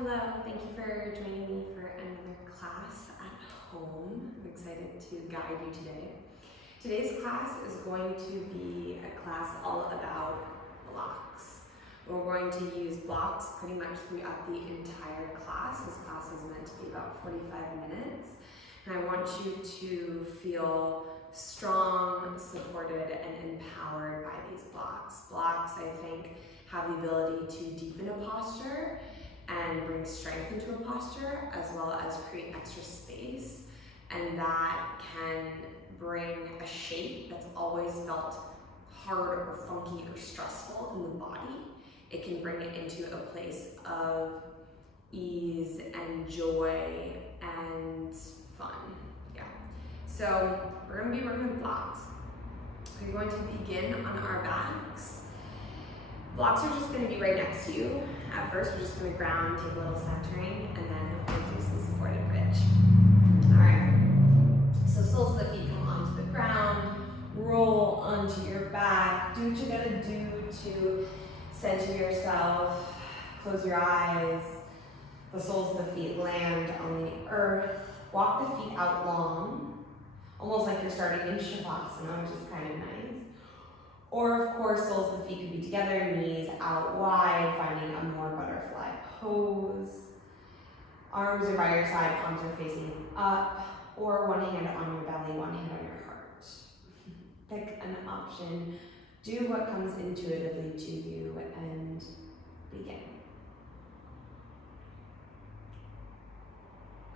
Hello, thank you for joining me for another class at home. I'm excited to guide you today. Today's class is going to be a class all about blocks. We're going to use blocks pretty much throughout the entire class. This class is meant to be about 45 minutes. And I want you to feel strong, supported, and empowered by these blocks. Blocks, I think, have the ability to deepen a posture and bring strength into a posture, as well as create extra space. And that can bring a shape that's always felt hard or funky or stressful in the body. It can bring it into a place of ease and joy and fun. Yeah. So we're going to be working with blocks. We're going to begin on our backs. Blocks are just going to be right next to you. At first, we're just going to ground, take a little centering, and then we'll do some supported bridge. All right. So soles of the feet come onto the ground, roll onto your back. Do what you got to do to center yourself. Close your eyes. The soles of the feet land on the earth. Walk the feet out long, almost like you're starting in Shavasana, which is kind of nice. Or of course, soles of the feet could be together, knees out wide, finding a more butterfly pose. Arms are by your side, palms are facing up, or one hand on your belly, one hand on your heart. Pick an option. Do what comes intuitively to you and begin.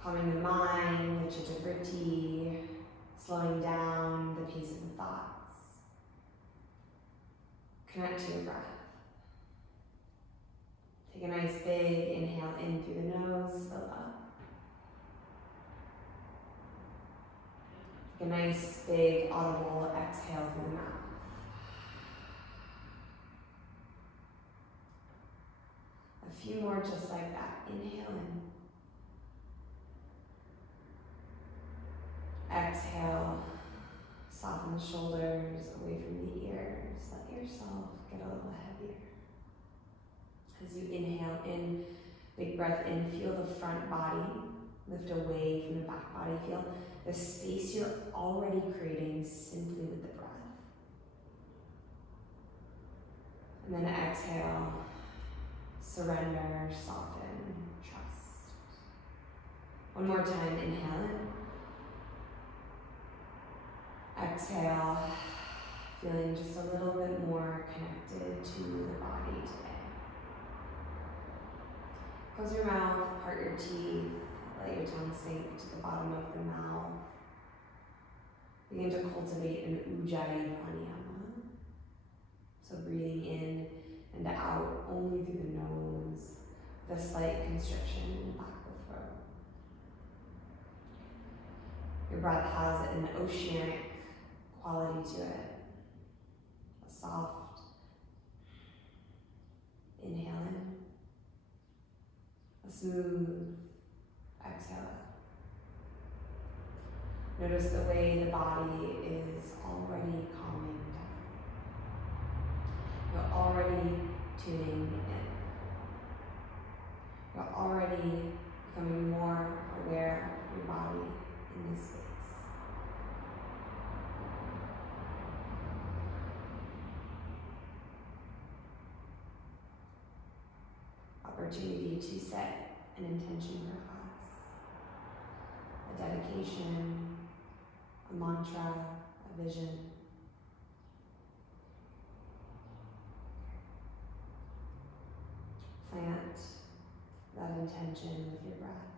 Calming the mind, the chitta-vritti, slowing down the pace of the thoughts. Connect to your breath. Take a nice big inhale in through the nose, fill up. Take a nice big audible exhale through the mouth. A few more just like that. Inhale in. Exhale. Soften the shoulders away from the ears. Let yourself get a little heavier. As you inhale in, big breath in, feel the front body lift away from the back body. Feel the space you're already creating simply with the breath. And then exhale, surrender, soften, trust. One more time, inhale in. Exhale, feeling just a little bit more connected to the body today. Close your mouth, part your teeth, let your tongue sink to the bottom of the mouth. Begin to cultivate an Ujjayi pranayama. So breathing in and out only through the nose, with a slight constriction in the back of the throat. Your breath has an oceanic quality to it. A soft inhale in, a smooth exhale out. Notice the way the body is already calming down. You're already tuning in. You're already becoming more aware of your body in this space. Opportunity to set an intention for class, a dedication, a mantra, a vision. Plant that intention with your breath.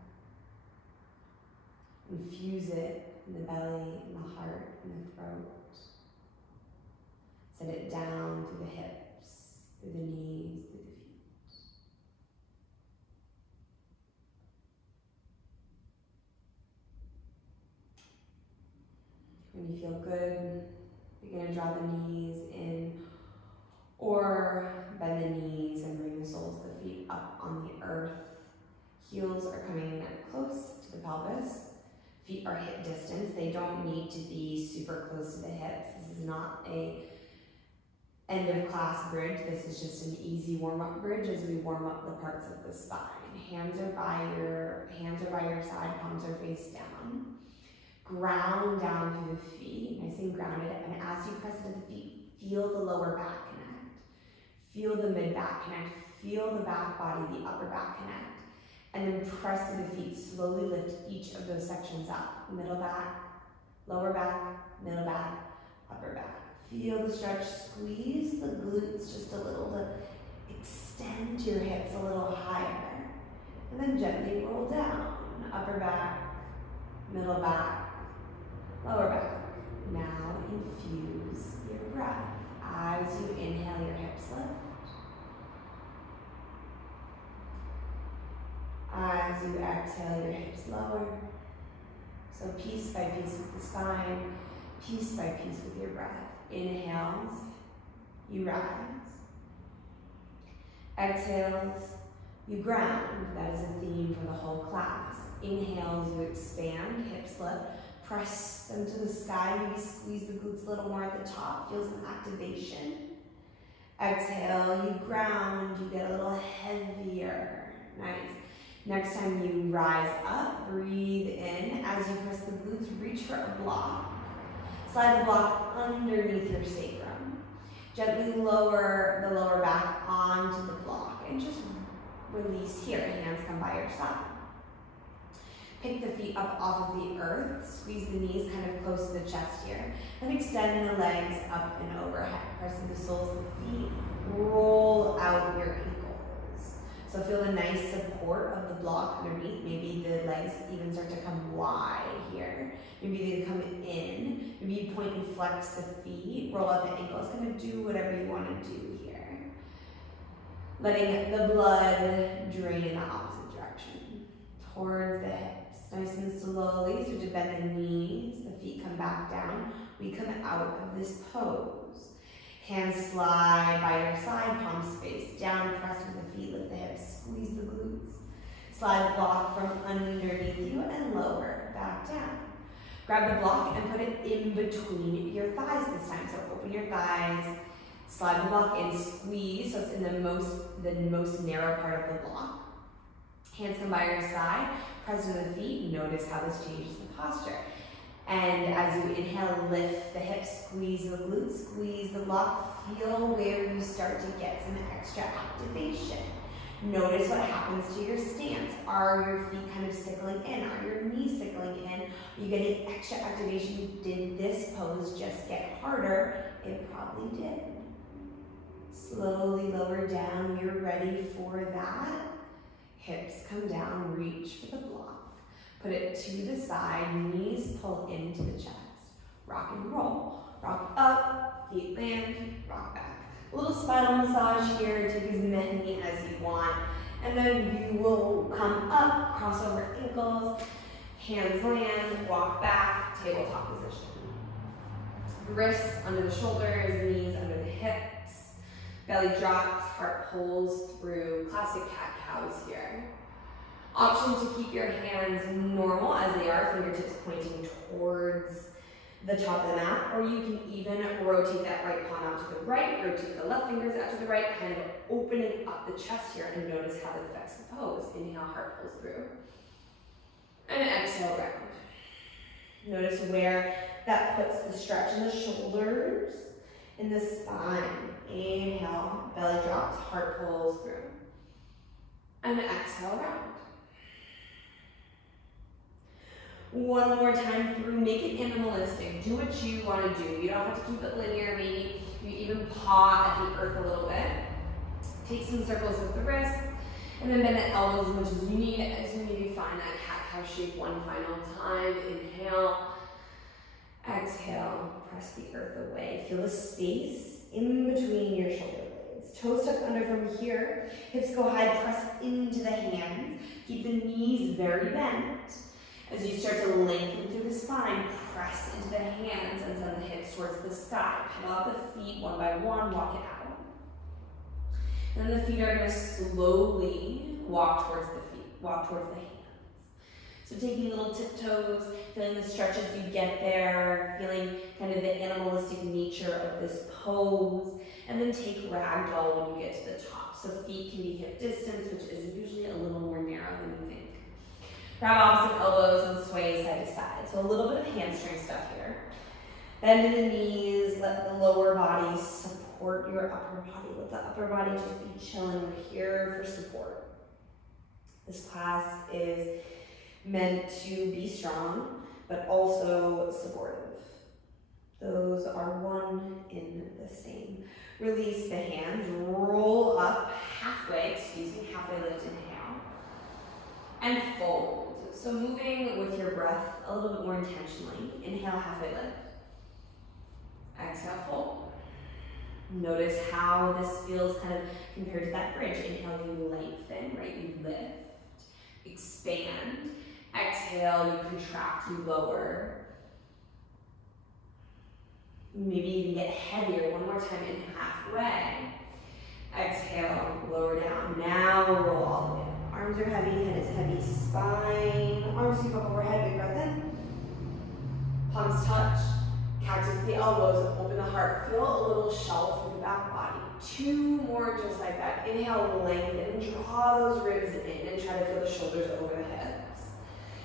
Infuse it in the belly, in the heart, in the throat. Send it down through the hips, through the knees, through the feet. When you feel good, begin to draw the knees in, or bend the knees and bring the soles of the feet up on the earth. Heels are coming close to the pelvis. Feet are hip distance. They don't need to be super close to the hips. This is not a End of class bridge. This is just an easy warm-up bridge as we warm up the parts of the spine. Hands are by your side, palms are face down. Ground down through the feet, nice and grounded. And as you press into the feet, feel the lower back connect. Feel the mid back connect. Feel the back body, the upper back connect. And then press to the feet. Slowly lift each of those sections up. Middle back, lower back, middle back, upper back. Feel the stretch, squeeze the glutes just a little to extend your hips a little higher. And then gently roll down. Upper back, middle back, lower back. Now infuse your breath. As you inhale, your hips lift. As you exhale, your hips lower. So piece by piece with the spine, piece by piece with your breath. Inhales, you rise. Exhales, you ground. That is a theme for the whole class. Inhales, you expand, hips lift. Press them to the sky. Maybe squeeze the glutes a little more at the top. Feel some activation. Exhale, you ground. You get a little heavier. Nice. Next time you rise up, breathe in. As you press the glutes, reach for a block. Slide the block underneath your sacrum. Gently lower the lower back onto the block and just release here. Hands come by your side. Pick the feet up off of the earth. Squeeze the knees kind of close to the chest here. Then extend the legs up and overhead. Pressing the soles of the feet. Roll out your ankles. So feel the nice support of the block underneath. Maybe the legs even start to come wide here. Maybe they come in. Maybe you point and flex the feet. Roll out the ankles. Kind of do whatever you want to do here. Letting the blood drain in the opposite direction. Towards the hips. Nice and slowly. Start to bend the knees. The feet come back down. We come out of this pose. Hands slide by your side, palms face down, press with the feet, lift the hips, squeeze the glutes. Slide the block from underneath you and lower, back down. Grab the block and put it in between your thighs this time. So open your thighs, slide the block in, squeeze, so it's in the most narrow part of the block. Hands come by your side, press into the feet, notice how this changes the posture. And as you inhale, lift the hips, squeeze the glutes, squeeze the block. Feel where you start to get some extra activation. Notice what happens to your stance. Are your feet kind of sickling in? Are your knees sickling in? Are you getting extra activation? Did this pose just get harder? It probably did. Slowly lower down. You're ready for that. Hips come down, reach for the block. Put it to the side, knees pull into the chest. Rock and roll. Rock up, feet land, rock back. A little spinal massage here, take as many as you want. And then you will come up, cross over ankles, hands land, walk back, tabletop position. Wrists under the shoulders, knees under the hips. Belly drops, heart pulls through. Classic cat-cows here. Option to keep your hands normal as they are, fingertips pointing towards the top of the mat, or you can even rotate that right palm out to the right, rotate the left fingers out to the right, kind of opening up the chest here, and notice how it affects the pose. Inhale, heart pulls through. And exhale, round. Notice where that puts the stretch in the shoulders, in the spine. Inhale, belly drops, heart pulls through. And exhale, round. One more time through, make it minimalistic. Do what you want to do. You don't have to keep it linear. Maybe you even paw at the earth a little bit. Take some circles with the wrists, and then bend the elbows as much as you need, as you maybe find that cat-cow shape one final time. Inhale, exhale, press the earth away. Feel the space in between your shoulder blades. Toes tuck under from here. Hips go high, press into the hands. Keep the knees very bent. As you start to lengthen through the spine, press into the hands and send the hips towards the sky. Pedal out the feet one by one, walk it out. And then the feet are going to slowly walk towards the feet, walk towards the hands. So taking little tiptoes, feeling the stretch as you get there, feeling kind of the animalistic nature of this pose, and then take ragdoll when you get to the top. So feet can be hip distance, which is usually a little more narrow than you think. Grab opposite elbows and sway side to side. So a little bit of hamstring stuff here. Bend in the knees, let the lower body support your upper body. Let the upper body just be chilling. We're here for support. This class is meant to be strong, but also supportive. Those are one in the same. Release the hands, roll up halfway lift, inhale, and fold. So moving with your breath a little bit more intentionally. Inhale, halfway lift. Exhale, fold. Notice how this feels kind of compared to that bridge. Inhale, you lengthen, right? You lift, expand. Exhale, you contract, you lower. Maybe even get heavier. One more time, in halfway. Exhale, lower down. Now roll all the way up. Arms are heavy, head is heavy, spine. Arms sweep up overhead, big breath in. Palms touch. Cactus the elbows, open the heart. Feel a little shelf through the back body. 2 more just like that. Inhale, lengthen, draw those ribs in and try to feel the shoulders over the hips.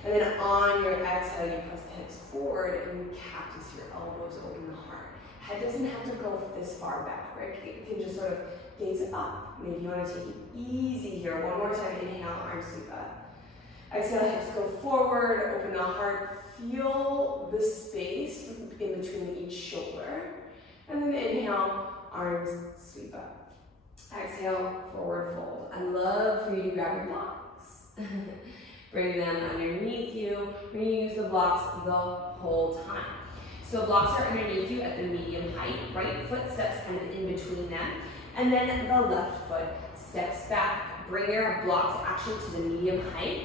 And then on your exhale, you press the hips forward and you cactus your elbows, open the heart. Head doesn't have to go this far back, right? You can just sort of gaze up. Maybe you want to take it easy here. One more time, inhale, arms sweep up. Exhale, hips go forward, open the heart. Feel the space in between each shoulder. And then inhale, arms sweep up. Exhale, forward fold. I love for you to grab your blocks. Bring them underneath you. We're going to use the blocks the whole time. So blocks are underneath you at the medium height. Right foot steps kind of in between them. And then the left foot steps back. Bring your blocks actually to the medium height.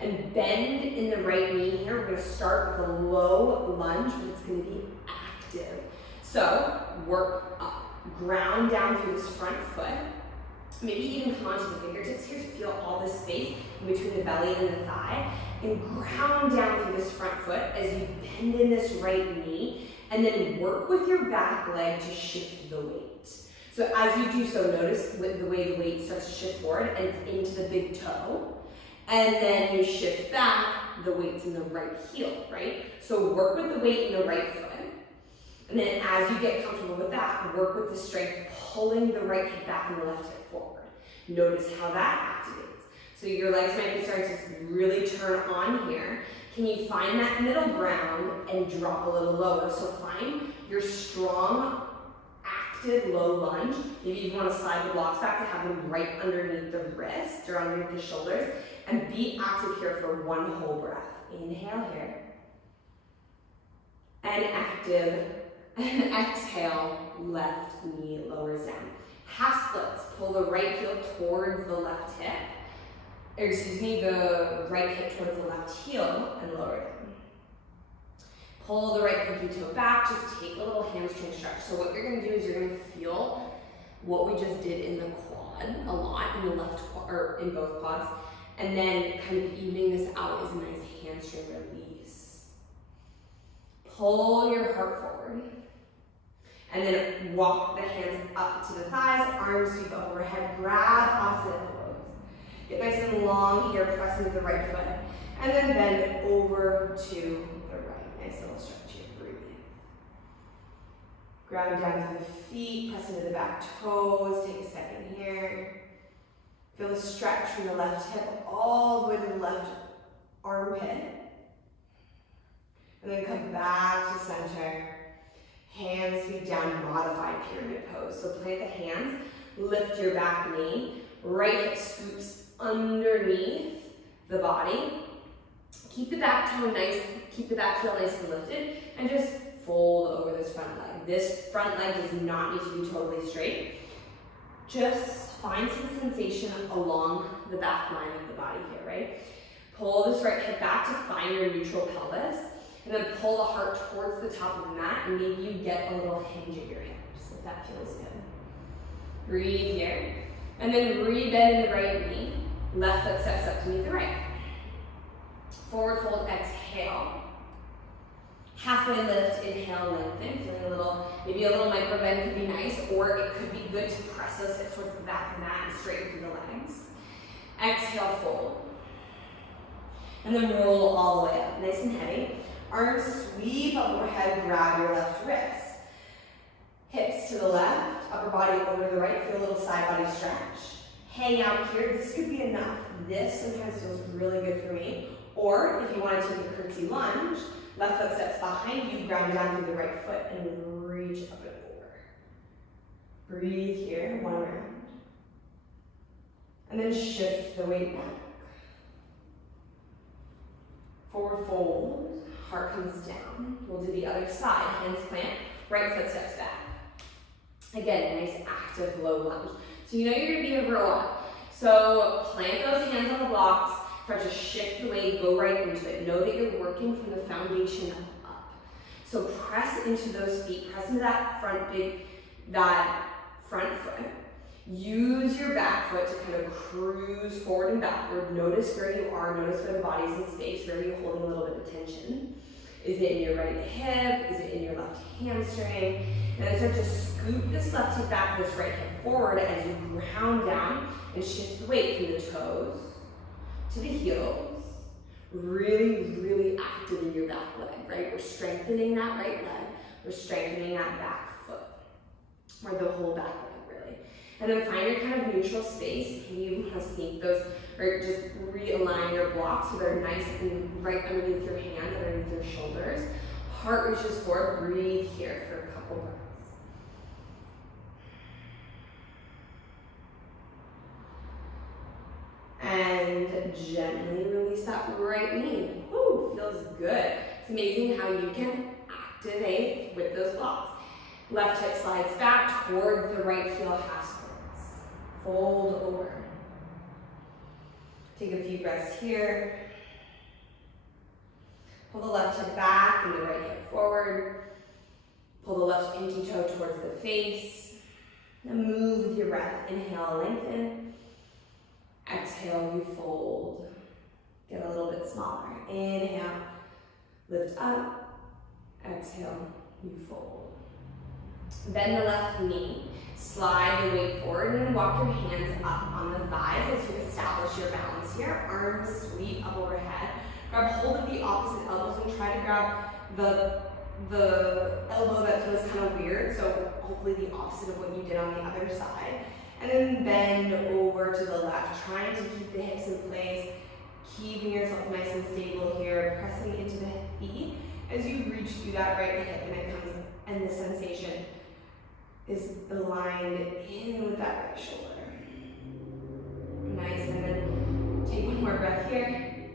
And bend in the right knee here. We're going to start with a low lunge, but it's going to be active. So work up. Ground down through this front foot. Maybe even come onto the fingertips here to feel all this space in between the belly and the thigh. And ground down through this front foot as you bend in this right knee. And then work with your back leg to shift the weight. So as you do so, notice the way the weight starts to shift forward and it's into the big toe. And then you shift back, the weight's in the right heel, right? So work with the weight in the right foot. And then as you get comfortable with that, work with the strength, pulling the right hip back and the left hip forward. Notice how that activates. So your legs might be starting to really turn on here. Can you find that middle ground and drop a little lower? So find your strong, active low lunge. Maybe you want to slide the blocks back to have them right underneath the wrist or underneath the shoulders. And be active here for one whole breath. Inhale here. And active. And exhale, left knee lowers down. Half splits. Pull the right heel towards the left hip. The right hip towards the left heel and lower down. Pull the right pinky toe back. Just take a little hamstring stretch. So what you're going to do is you're going to feel what we just did in the quad a lot, in the left quad, or in both quads. And then kind of evening this out is a nice hamstring release. Pull your heart forward. And then walk the hands up to the thighs, arms sweep up overhead, grab opposite elbows. Get nice and long here, press into the right foot. And then bend over to the right. Nice little stretch here, breathe. Grab down to the feet, press into the back toes, take a second here. Feel the stretch from the left hip all the way to the left armpit. And then come back to center. Hands sweep down, modified pyramid pose. So plant the hands, lift your back knee. Right hip scoops underneath the body. Keep the back toe nice, keep the back heel nice and lifted. And just fold over this front leg. This front leg does not need to be totally straight. Just find some sensation along the back line of the body here, right? Pull this right hip back to find your neutral pelvis, and then pull the heart towards the top of the mat, and maybe you get a little hinge at your hips, if that feels good. Breathe here, and then re-bend in the right knee. Left foot steps up to meet the right. Forward fold, exhale. Halfway lift, inhale, lengthen. Feeling a little, maybe a little micro bend could be nice, or it could be good to press those hips towards the back of the mat and straighten through the legs. Exhale, fold. And then roll all the way up, nice and heavy. Arms sweep up overhead, grab your left wrist. Hips to the left, upper body over the right, feel a little side body stretch. Hang out here, this could be enough. This sometimes feels really good for me. Or if you want to take a curtsy lunge, left foot steps behind you, ground down through the right foot and reach up and over. Breathe here, one round. And then shift the weight back. Forward fold, heart comes down. We'll do the other side, hands plant, right foot steps back. Again, nice active low lunge. So you know you're gonna be here for a while. So plant those hands on the blocks, start to shift the weight, go right into it. Know that you're working from the foundation up. So press into those feet, press into that front foot. Use your back foot to kind of cruise forward and backward. Notice where you are, notice where the body's in space, where you're holding a little bit of tension. Is it in your right hip? Is it in your left hamstring? And then start to scoop this left hip back, this right hip forward as you ground down and shift the weight from the toes to the heels. Really, really active in your back leg, right? We're strengthening that right leg. We're strengthening that back foot, or the whole back leg. And then find your kind of neutral space. Maybe you want to sneak those, or just realign your blocks so they're nice and right underneath your hands, underneath your shoulders. Heart reaches forward. Breathe here for a couple breaths. And gently release that right knee. Woo, feels good. It's amazing how you can activate with those blocks. Left hip slides back toward the right heel, half splits. Fold over. Take a few breaths here. Pull the left hip back and the right hip forward. Pull the left pinky toe towards the face. And move with your breath. Inhale, lengthen. Exhale, you fold. Get a little bit smaller. Inhale, lift up. Exhale, you fold. Bend the left knee. Slide the weight forward and then walk your hands up on the thighs as you establish your balance here. Arms sweep up overhead. Grab hold of the opposite elbows and try to grab the elbow that feels kind of weird. So hopefully the opposite of what you did on the other side. And then bend over to the left, trying to keep the hips in place, keeping yourself nice and stable here, pressing into the feet as you reach through that right hip and it comes, and the sensation is aligned in with that right shoulder. Nice, and then take one more breath here.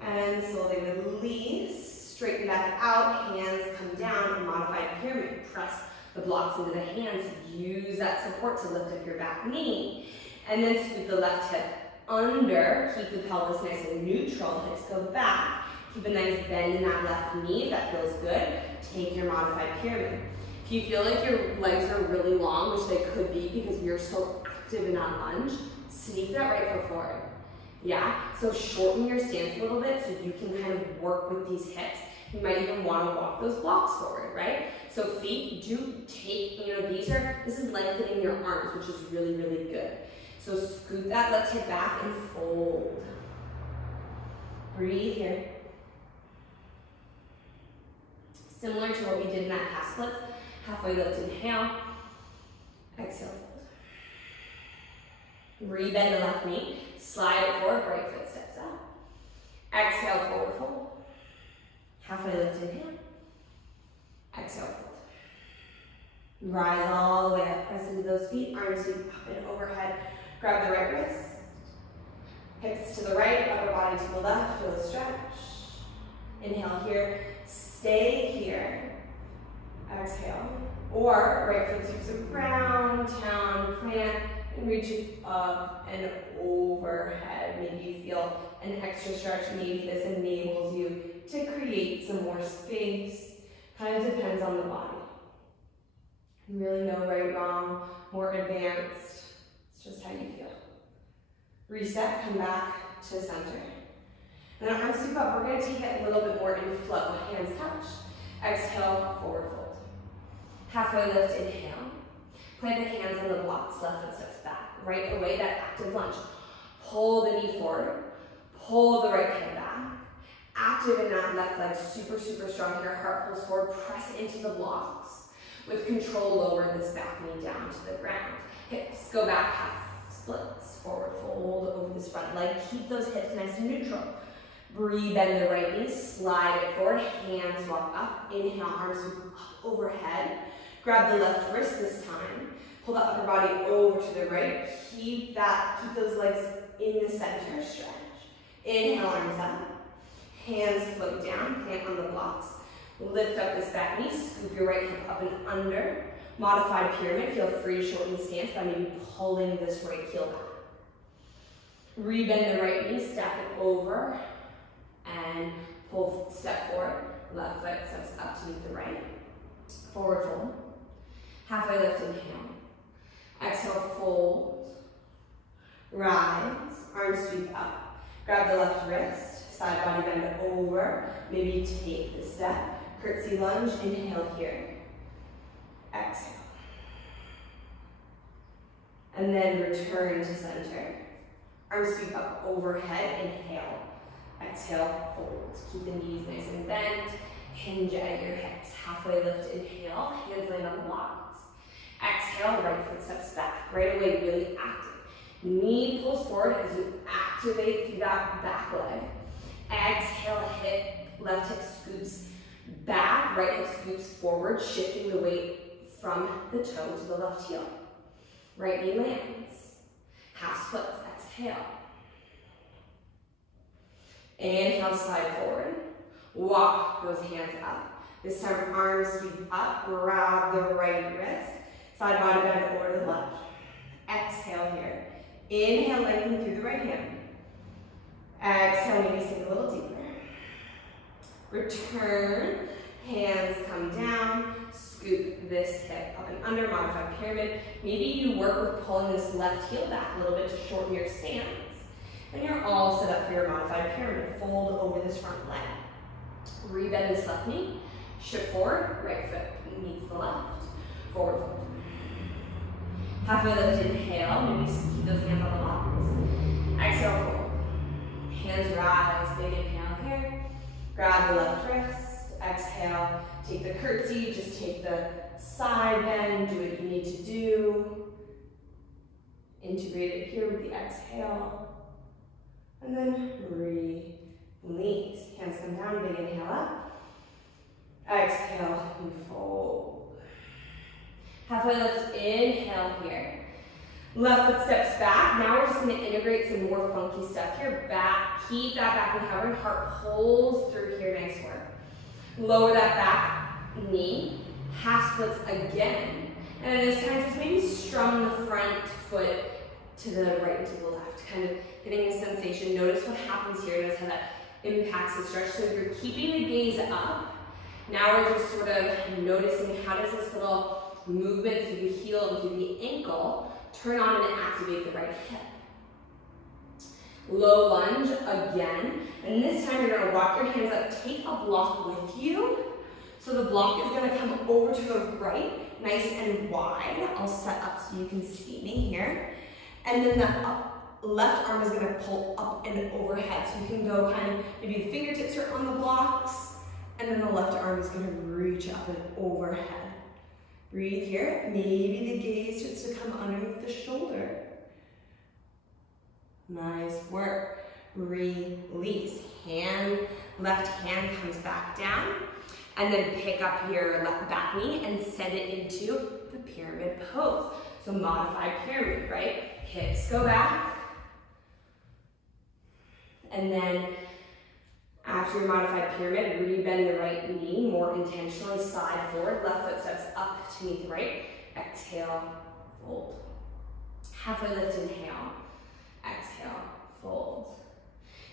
And slowly release, straighten back out, hands come down, modified pyramid. Press the blocks into the hands, use that support to lift up your back knee. And then scoop the left hip under, keep the pelvis nice and neutral, hips go back. Keep a nice bend in that left knee, if that feels good. Take your modified pyramid. If you feel like your legs are really long, which they could be because you're so active in that lunge, sneak that right foot forward. Yeah, so shorten your stance a little bit so you can kind of work with these hips. You might even want to walk those blocks forward, right? So feet do take, this is lengthening your arms, which is really, really good. So scoot that left hip back and fold. Breathe here. Similar to what we did in that half split. Halfway lift, inhale. Exhale, fold. Rebend the left knee. Slide it forward, right foot steps out. Exhale, forward fold. Halfway lift, inhale. Exhale, fold. Rise all the way up, press into those feet, arms sweep up and overhead. Grab the right wrist. Hips to the right, upper body to the left, feel a stretch. Inhale here, stay here. Exhale. Or right foot sweeps around, down, plant, and reach it up and overhead. Maybe you feel an extra stretch. Maybe this enables you to create some more space. Kind of depends on the body. Really no right, wrong, more advanced. It's just how you feel. Reset, come back to center. Then arms sweep up. We're going to take it a little bit more in flow. Hands touch. Exhale, forward fold. Halfway lift, inhale. Plant the hands on the blocks. Left foot steps back. Right away, that active lunge. Pull the knee forward. Pull the right hand back. Active in that left leg. Super, super strong here. Heart pulls forward. Press into the blocks. With control, lower this back knee down to the ground. Hips go back, half splits. Forward fold over this front leg. Keep those hips nice and neutral. Breathe, bend the right knee, slide it forward, hands walk up. Inhale, arms move up overhead. Grab the left wrist this time. Pull the upper body over to the right. Keep those legs in the center, stretch. Inhale, arms up. Hands float down, plant on the blocks. Lift up this back knee, scoop your right hip up and under. Modified pyramid, feel free to shorten the stance by maybe pulling this right heel back. Rebend the right knee, step it over, and pull, step forward. Left foot steps up to meet the right. Forward fold. Halfway lift, inhale. Exhale, fold. Rise, arms sweep up. Grab the left wrist, side body bend over. Maybe take the step. Curtsy lunge, inhale here. Exhale. And then return to center. Arms sweep up overhead, inhale. Exhale, fold. Keep the knees nice and bent. Hinge at your hips. Halfway lift, inhale. Hands land on the blocks. Exhale, right foot steps back. Right away, really active. Knee pulls forward as you activate through that back leg. Exhale, left hip scoops back, right hip scoops forward, shifting the weight from the toe to the left heel. Right knee lands. Half splits, exhale. Inhale, slide forward. Walk those hands up. This time, arms sweep up, grab the right wrist. Side body bend over to the left. Exhale here. Inhale, lengthen through the right hand. Exhale, maybe sink a little deeper. Return, hands come down, scoop this hip up and under, modified pyramid. Maybe you work with pulling this left heel back a little bit to shorten your stance. And you're all set up for your modified pyramid. Fold over this front leg. Rebend this left knee, shift forward, right foot meets the left, forward fold. Halfway lift, inhale, maybe keep those hands on the blocks. Exhale, fold. Hands rise, big inhale here. Grab the left wrist, exhale, take the curtsy, just take the side bend, do what you need to do. Integrate it here with the exhale. And then release. Hands come down, big inhale up. Exhale, and fold. Halfway lift, inhale here. Left foot steps back. Now we're just going to integrate some more funky stuff here. Back, keep that back knee hovering. Heart pulls through here, nice work. Lower that back knee. Half splits again. And this time just maybe strum the front foot to the right and to the left. Kind of getting a sensation. Notice what happens here. Notice how that impacts the stretch. So if you're keeping the gaze up, now we're just sort of noticing how does this little movement through the heel and through the ankle turn on and activate the right hip. Low lunge again. And this time you're going to walk your hands up. Take a block with you. So the block is going to come over to the right, nice and wide. I'll set up so you can see me here. And then the left arm is going to pull up and overhead. So you can go kind of, maybe the fingertips are on the blocks. And then the left arm is going to reach up and overhead. Breathe here. Maybe the gaze starts to come underneath the shoulder. Nice work. Release. Left hand comes back down. And then pick up your left back knee and set it into the pyramid pose. So modified pyramid, right? Hips go back. And then after your modified pyramid, rebend the right knee more intentionally, side forward. Left foot steps up to meet the right. Exhale, fold. Halfway lift, inhale. Exhale, fold.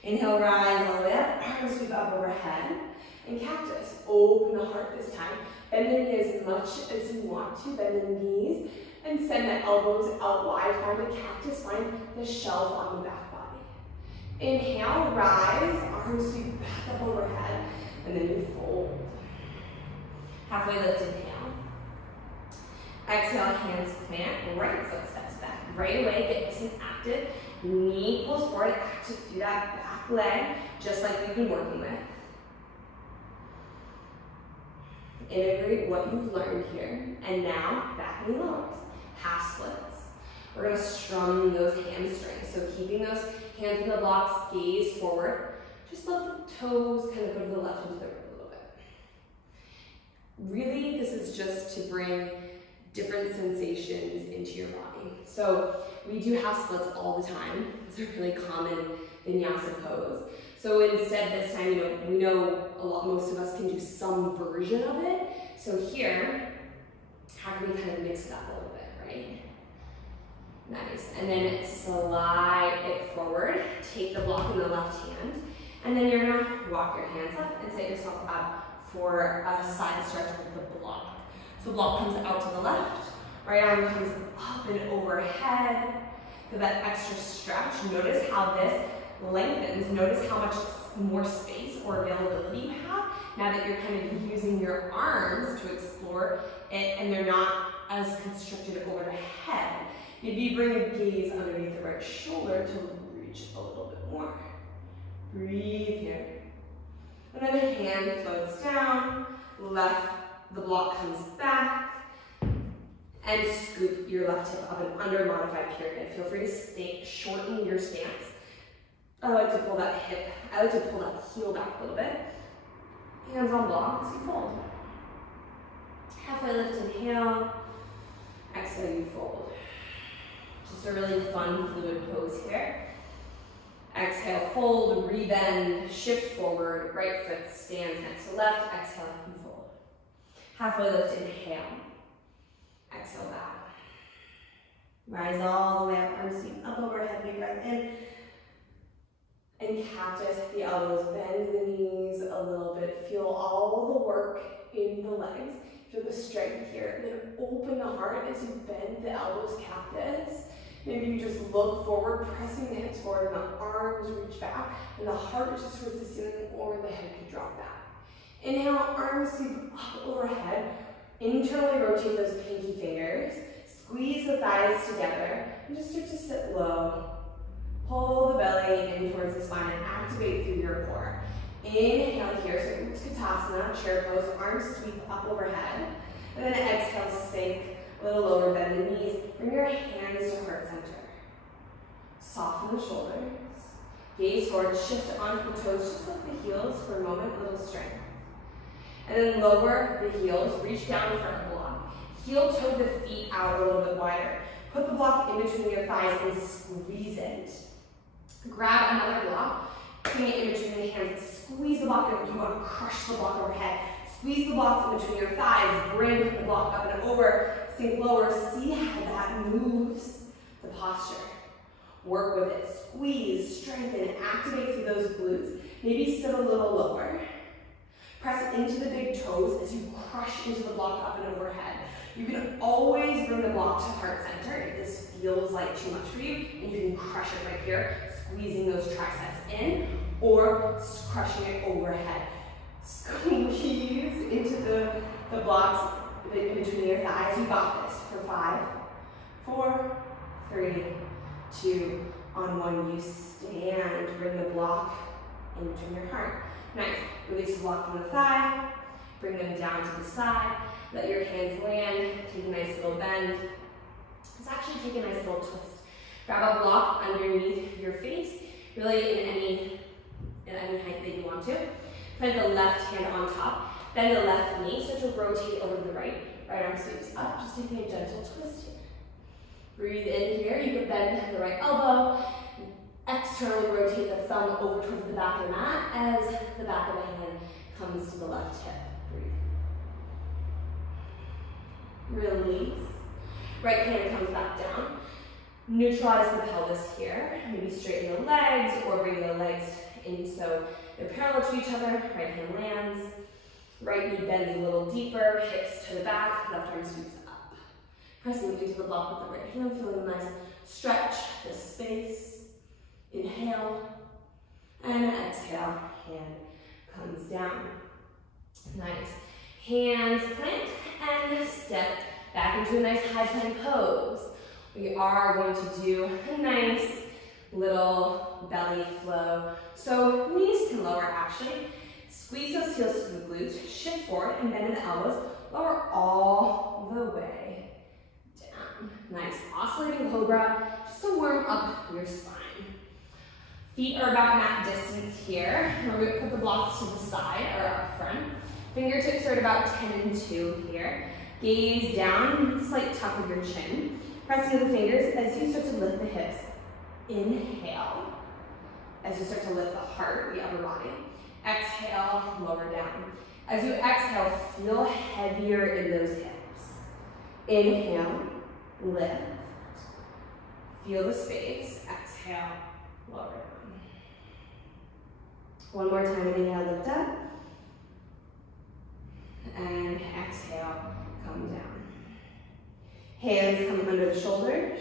Inhale, rise all the way up. Arms sweep up overhead. And cactus. Open the heart this time. Bend the knee as much as you want to. Bend the knees and send the elbows out wide. Find a cactus. Find the shelf on the back body. Inhale, rise, arms sweep back up overhead, and then you fold. Halfway lift, inhale. Exhale, hands plant, right foot steps back. Right away, get nice and active. Knee pulls forward, active through that back leg, just like we've been working with. Integrate what you've learned here. And now, back knee lowers, half splits. We're gonna strum those hamstrings. So keeping those hands in the blocks, gaze forward. Just let the toes kind of go to the left and to the right a little bit. Really, this is just to bring different sensations into your body. So we do half splits all the time. It's a really common vinyasa pose. So instead this time, we know most of us can do some version of it. So here, how can we kind of mix it up a little bit, right? Nice. And then slide it forward. Take the block in the left hand. And then you're gonna walk your hands up and set yourself up for a side stretch with the block. So block comes out to the left, right arm comes up and overhead. For that extra stretch, notice how this lengthens. Notice how much more space or availability you have now that you're kind of using your arms to explore it and they're not as constricted over the head. Maybe you bring a gaze underneath the right shoulder to reach a little bit more. Breathe here. And then the hand floats down, the block comes back, and scoop your left hip up and under modified pyramid. Feel free to shorten your stance. I like to pull that heel back a little bit. Hands on blocks, you fold. Halfway lift, inhale. Exhale, you fold. Just a really fun, fluid pose here. Exhale, fold, rebend, shift forward, right foot stands next to left. Exhale, you fold. Halfway lift, inhale. Exhale, back. Rise all the way up, arms sweep up overhead, big breath in. And cactus, the elbows, bend the knees a little bit. Feel all the work in the legs. Feel the strength here. And then open the heart as you bend the elbows, cactus. Maybe you just look forward, pressing the hips forward, and the arms reach back, and the heart just towards the ceiling, or the head can drop back. Inhale, arms sweep up overhead. Internally rotate those pinky fingers. Squeeze the thighs together, and just start to sit low. Pull the belly in towards the spine and activate through your core. Inhale here, so Utkatasana, chair pose, arms sweep up overhead. And then exhale, sink, a little lower, bend the knees. Bring your hands to heart center. Soften the shoulders. Gaze forward, shift onto the toes, just lift the heels for a moment, a little strength. And then lower the heels, reach down for a block. Heel toe the feet out a little bit wider. Put the block in between your thighs and squeeze it. Grab another block, bring it in between the hands, squeeze the block over. You want to crush the block overhead. Squeeze the blocks in between your thighs, bring the block up and over, sink lower. See how that moves the posture. Work with it, squeeze, strengthen, activate through those glutes. Maybe sit a little lower. Press into the big toes as you crush into the block up and overhead. You can always bring the block to heart center if this feels like too much for you, and you can crush it right here, squeezing those triceps in, or crushing it overhead. Squeeze into the blocks in between your thighs. You got this for 5, 4, 3, 2, on 1. You stand, bring the block in between your heart. Nice. Release the block from the thigh, bring them down to the side. Let your hands land, take a nice little bend. Let's actually take a nice little twist. Grab a block underneath your face, really in any height that you want to. Plant the left hand on top, bend the left knee, start to rotate over to the right. Right arm sweeps up, just taking a gentle twist here. Breathe in here, you can bend the right elbow, externally rotate the thumb over towards the back of the mat as the back of the hand comes to the left hip. Breathe. Release. Right hand comes back down. Neutralize the pelvis here. Maybe straighten the legs or bring the legs in so they're parallel to each other. Right hand lands. Right knee bends a little deeper. Hips to the back. Left arm sweeps up. Pressing into the block with the right hand. Feeling a nice stretch, this space. Inhale. And exhale, hand comes down. Nice. Hands plant and step back into a nice high plank pose. We are going to do a nice little belly flow. So knees can lower actually. Squeeze those heels to the glutes, shift forward and bend in the elbows. Lower all the way down. Nice. Oscillating cobra, just to warm up your spine. Feet are about mat distance here. We're going to put the blocks to the side or up front. Fingertips are at about 10 and 2 here. Gaze down, slight tuck of your chin. Press into the fingers as you start to lift the hips. Inhale. As you start to lift the heart, the upper body. Exhale, lower down. As you exhale, feel heavier in those hips. Inhale, lift. Feel the space. Exhale, lower down. One more time, inhale, lift up. And exhale, come down. Hands come under the shoulders.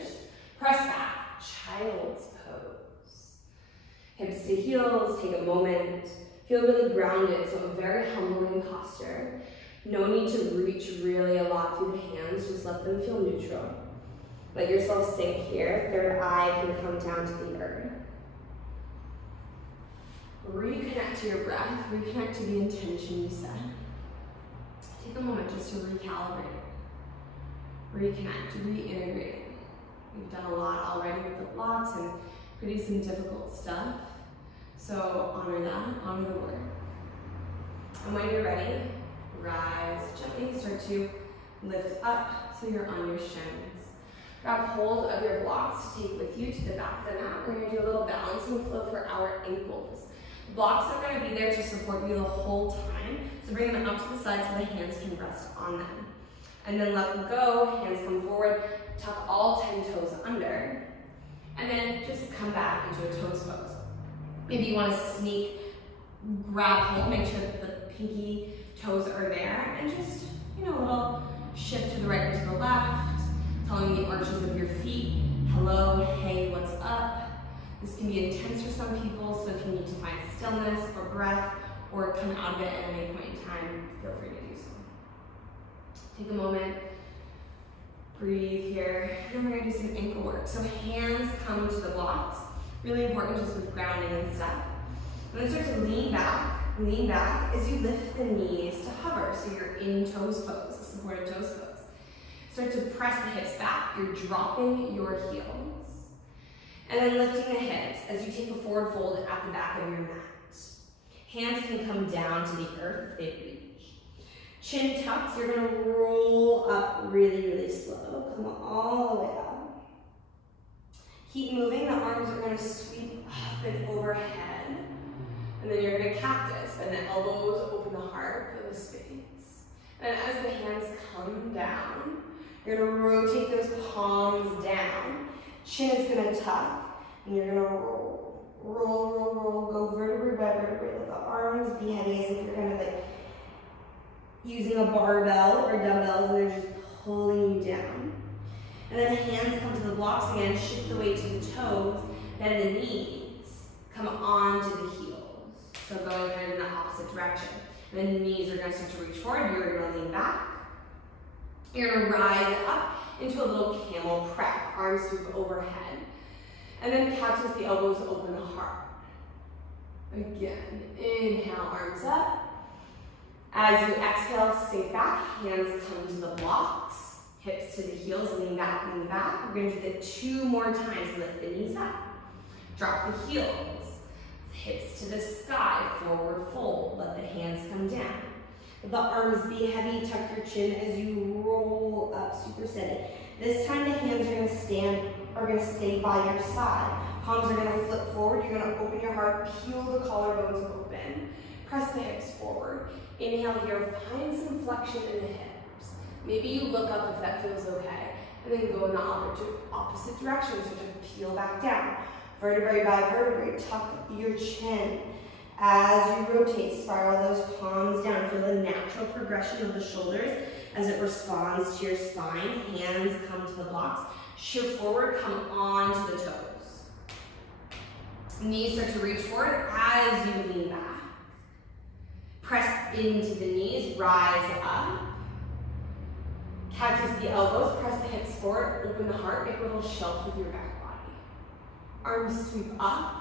Press back, child's pose. Hips to heels, take a moment. Feel really grounded, so a very humbling posture. No need to reach really a lot through the hands, just let them feel neutral. Let yourself sink here. Third eye can come down to the earth. Reconnect to your breath, reconnect to the intention you set. Take a moment just to recalibrate, reconnect, reintegrate. We've done a lot already with the blocks and pretty some difficult stuff. So honor that, honor the work. And when you're ready, rise gently, start to lift up so you're on your shins. Grab hold of your blocks to take with you to the back of the mat. We're going to do a little balancing flow for our ankles. The blocks are going to be there to support you the whole time. So bring them up to the side so the hands can rest on them. And then let them go, hands come forward, tuck all 10 toes under. And then just come back into a toes pose. Maybe you want to sneak, grab hold, make sure that the pinky toes are there. And just, a little shift to the right or to the left, telling the arches of your feet, hello, hey, what's up? This can be intense for some people, so if you need to find stillness or breath or come out of it at any point in time, feel free to do so. Take a moment, breathe here, and then we're going to do some ankle work. So hands come to the blocks, really important just with grounding and stuff. And then start to lean back as you lift the knees to hover, so you're in toes pose, a supported toes pose. Start to press the hips back, you're dropping your heels. And then lifting the hips as you take a forward fold at the back of your mat. Hands can come down to the earth if they reach. Chin tucks, you're going to roll up really, really slow. Come all the way up. Keep moving, the arms are going to sweep up and overhead. And then you're going to cactus, and the elbows open the heart for the space. And as the hands come down, you're going to rotate those palms down. Chin is going to tuck. And you're gonna roll, go vertebrae by vertebrae. Let the arms be heavy as if you're kind of like using a barbell or dumbbells and they're just pulling you down. And then the hands come to the blocks again, shift the weight to the toes, then the knees come onto the heels. So going kind of in the opposite direction. And then the knees are gonna start to reach forward, you're gonna lean back. You're gonna rise up into a little camel prep, arms sweep overhead. And then cactus, the elbows open the heart. Again, inhale, arms up. As you exhale, sink back, hands come to the blocks, hips to the heels, lean back, lean back. We're gonna do that 2 more times, lift the knees up. Drop the heels, hips to the sky, forward fold, let the hands come down. Let the arms be heavy, tuck your chin as you roll up, super steady. This time the hands are gonna stay by your side. Palms are gonna flip forward. You're gonna open your heart, peel the collarbones open. Press the hips forward. Inhale here, find some flexion in the hips. Maybe you look up if that feels okay. And then go in the opposite direction, so to peel back down. Vertebrae by vertebrae, tuck your chin. As you rotate, spiral those palms down. Feel the natural progression of the shoulders as it responds to your spine. Hands come to the blocks. Shift forward, come onto the toes. Knees start to reach forward as you lean back. Press into the knees, rise up. Catches the elbows, press the hips forward, open the heart, make a little shelf with your back body. Arms sweep up.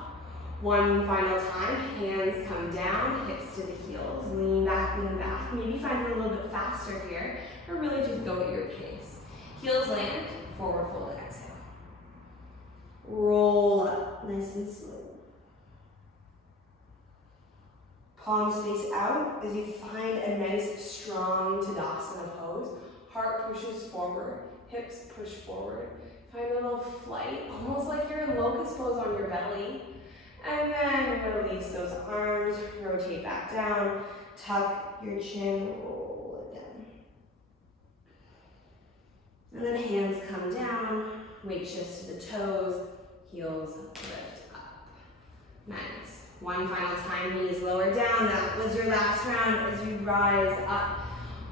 One final time, hands come down, hips to the heels, lean back, maybe find it a little bit faster here, or really just go at your pace. Heels land, forward fold, exhale. Roll up, nice and slow. Palms face out as you find a nice, strong Tadasana pose. Heart pushes forward, hips push forward. Find a little flight, almost like you're in locust pose on your belly. And then release those arms, rotate back down, tuck your chin, roll it down. And then hands come down, weight shifts to the toes, heels lift up. Nice. One final time, knees lower down. That was your last round as you rise up.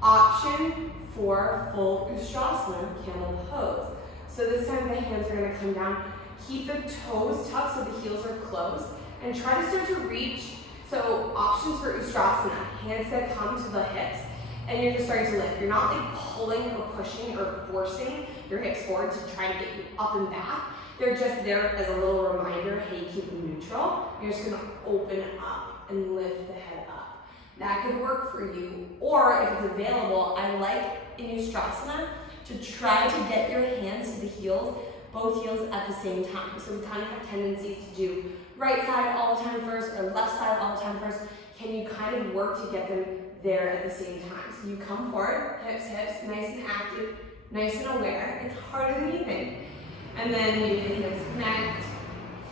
Option for full Ustrasana, camel pose. So this time the hands are gonna come down. Keep the toes tucked so the heels are closed and try to start to reach. So options for Ustrasana, hands that come to the hips and you're just starting to lift. You're not like pulling or pushing or forcing your hips forward to try to get you up and back. They're just there as a little reminder, hey, keep them neutral. You're just gonna open up and lift the head up. That could work for you. Or if it's available, I like in Ustrasana to try to get your hands to the heels, both heels at the same time. So we kind of have tendencies to do right side all the time first or left side all the time first. Can you kind of work to get them there at the same time? So you come forward, hips, nice and active, nice and aware. It's harder than you think. And then maybe the hips connect,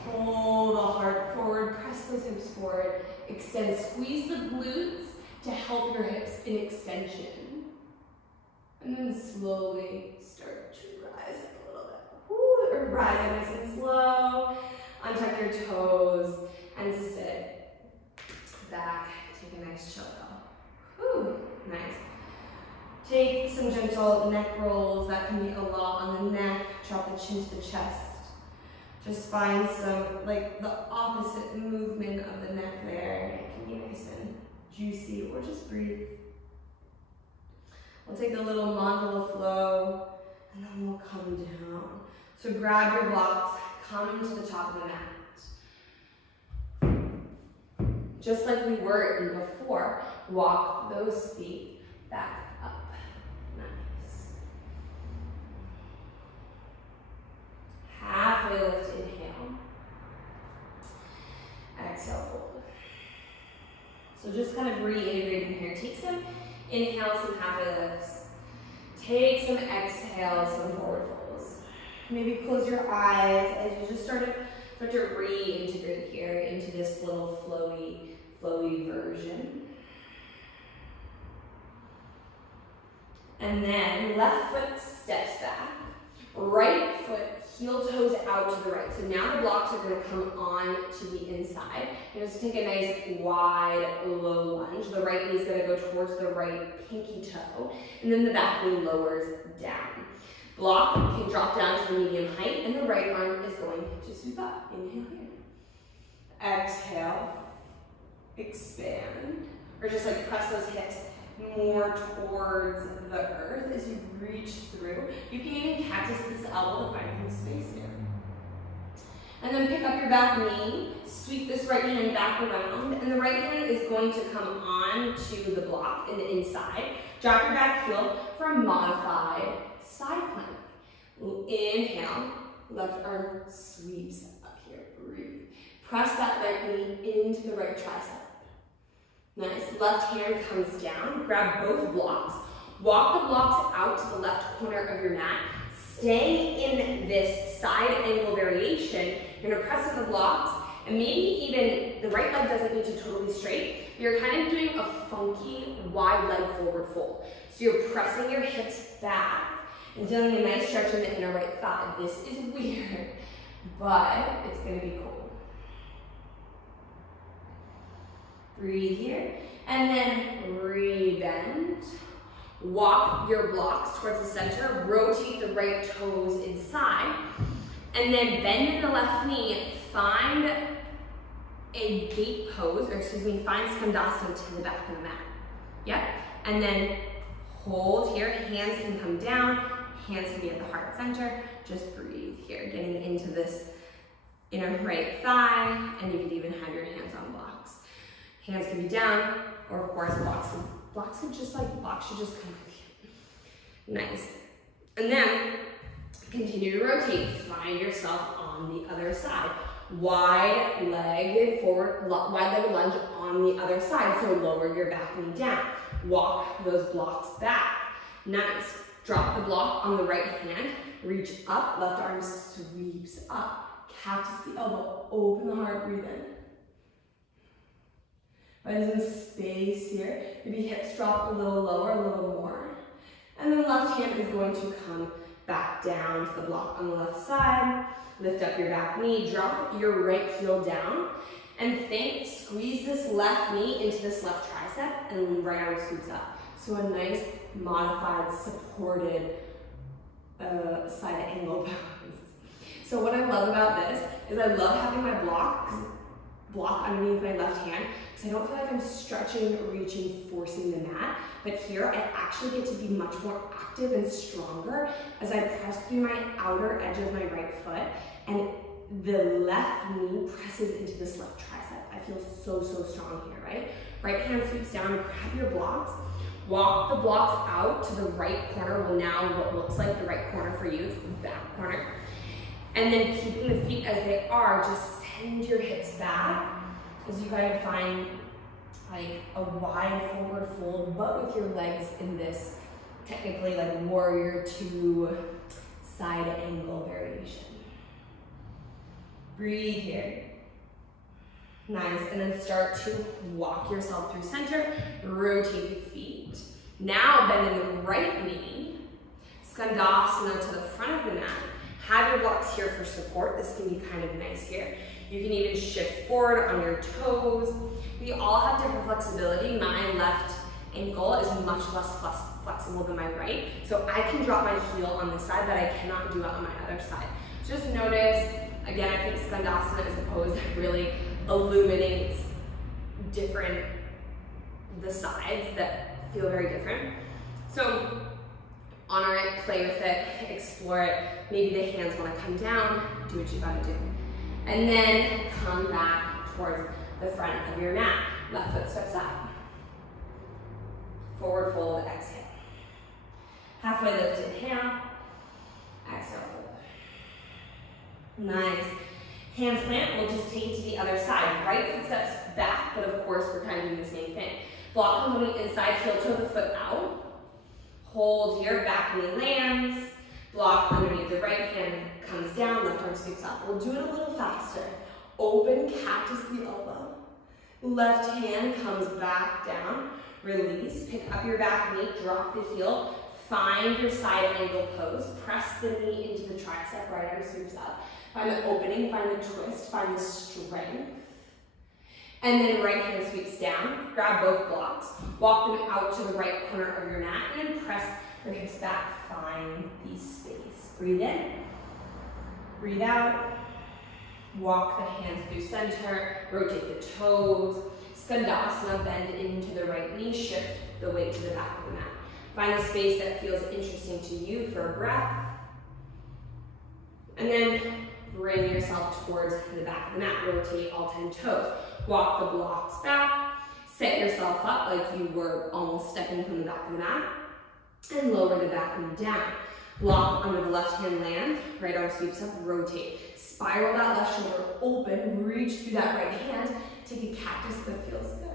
pull the heart forward, press those hips forward, extend, squeeze the glutes to help your hips in extension. And then slowly start to rise up a little bit. Woo, or rise up nice and slow. Untuck your toes and sit back. Take a nice chill though. Woo, nice. Take some gentle neck rolls. That can be a lot on the neck. Drop the chin to the chest. Just find some, like the opposite movement of the neck there. It can be nice and juicy, or just breathe. We'll take a little mandala flow, and then we'll come down. So grab your blocks, come to the top of the mat. Just like we were in before, walk those feet back up. Nice. Halfway lift, inhale. Exhale, fold. So just kind of reintegrating here. Take some inhale, some halfway lifts. Take some exhales, some forward folds. Maybe close your eyes as you just start to reintegrate here into this little flowy version. And then left foot steps back, right foot heel toes out to the right. So now the blocks are going to come on to the inside. You're just take a nice wide low lunge. The right knee is going to go towards the right pinky toe, and then the back knee lowers down. Block can drop down to the medium height, and the right arm is going to sweep up. Inhale here. Exhale. Expand. Or just like press those hips more towards the earth as you reach through. You can even cactus this elbow to find some space here. And then pick up your back knee, sweep this right hand back around, and the right hand is going to come on to the block in the inside. Drop your back heel for a modified side plank. Inhale, left arm sweeps up here, breathe. Press that right knee into the right tricep. Nice, left hand comes down, grab both blocks, walk the blocks out to the left corner of your mat, stay in this side angle variation. You're gonna press in the blocks, and maybe even the right leg doesn't need to totally straight. You're kind of doing a funky wide leg forward fold. So you're pressing your hips back and feeling a nice stretch in the inner right thigh. This is weird, but it's gonna be cool. Breathe here, and then re-bend. Walk your blocks towards the center, rotate the right toes inside, and then bend in the left knee. Find a gate pose, or excuse me, find skandasana to the back of the mat. Yep, and then hold here, hands can come down, hands can be at the heart center. Just breathe here, getting into this inner right thigh, and you can even have your hands on blocks. Hands can be down, or of course blocks should just come with you. Nice. And then continue to rotate, find yourself on the other side. Wide-legged lunge on the other side, so lower your back knee down. Walk those blocks back. Nice. Drop the block on the right hand, reach up, left arm sweeps up. Cactus the elbow, open the heart, breathe in. Find some space here. Maybe hips drop a little lower, a little more. And then left hand is going to come back down to the block on the left side. Lift up your back knee, drop your right heel down, and squeeze this left knee into this left tricep, and right arm scoots up. So a nice, modified, supported side angle pose. So what I love about this is I love having my block underneath my left hand, because I don't feel like I'm stretching, reaching, forcing the mat. But here I actually get to be much more active and stronger as I press through my outer edge of my right foot, and the left knee presses into this left tricep. I feel so, so strong here, right? Right hand sweeps down, grab your blocks, walk the blocks out to the right corner. Well, now what looks like the right corner for you is the back corner. And then keeping the feet as they are, just send your hips back as you kind of find like a wide forward fold, but with your legs in this technically like warrior two side angle variation. Breathe here. Nice, and then start to walk yourself through center, rotate the feet. Now bend in the right knee, skandasana to the front of the mat. Have your blocks here for support. This can be kind of nice here. You can even shift forward on your toes. We all have different flexibility. My left ankle is much less flexible than my right. So I can drop my heel on this side, but I cannot do it on my other side. Just notice, again, I think skandasana is a pose that really illuminates the sides that feel very different. So honor it, play with it, explore it. Maybe the hands want to come down, do what you gotta do. And then come back towards the front of your mat. Left foot steps up. Forward fold, exhale. Halfway lift, inhale. Exhale, fold. Nice. Hands plant, we'll just take it to the other side. Right foot steps back, but of course we're kind of doing the same thing. Block coming inside, heel toe the foot out. Hold here, back knee lands. Block underneath the right hand comes down, left arm sweeps up. We'll do it a little faster. Open, cactus the elbow. Left hand comes back down. Release, pick up your back knee, drop the heel. Find your side angle pose. Press the knee into the tricep, right arm sweeps up. Find the opening, find the twist, find the strength. And then right hand sweeps down. Grab both blocks. Walk them out to the right corner of your mat and press your hips back. Find the space. Breathe in. Breathe out. Walk the hands through center. Rotate the toes. Skandasana, bend into the right knee. Shift the weight to the back of the mat. Find a space that feels interesting to you for a breath. And then bring yourself towards the back of the mat. Rotate all 10 toes. Walk the blocks back. Set yourself up like you were almost stepping from the back of the mat. And lower the back knee down. Block under the left hand land. Right arm sweeps up, rotate. Spiral that left shoulder open. Reach through that right hand. Take a cactus that feels good.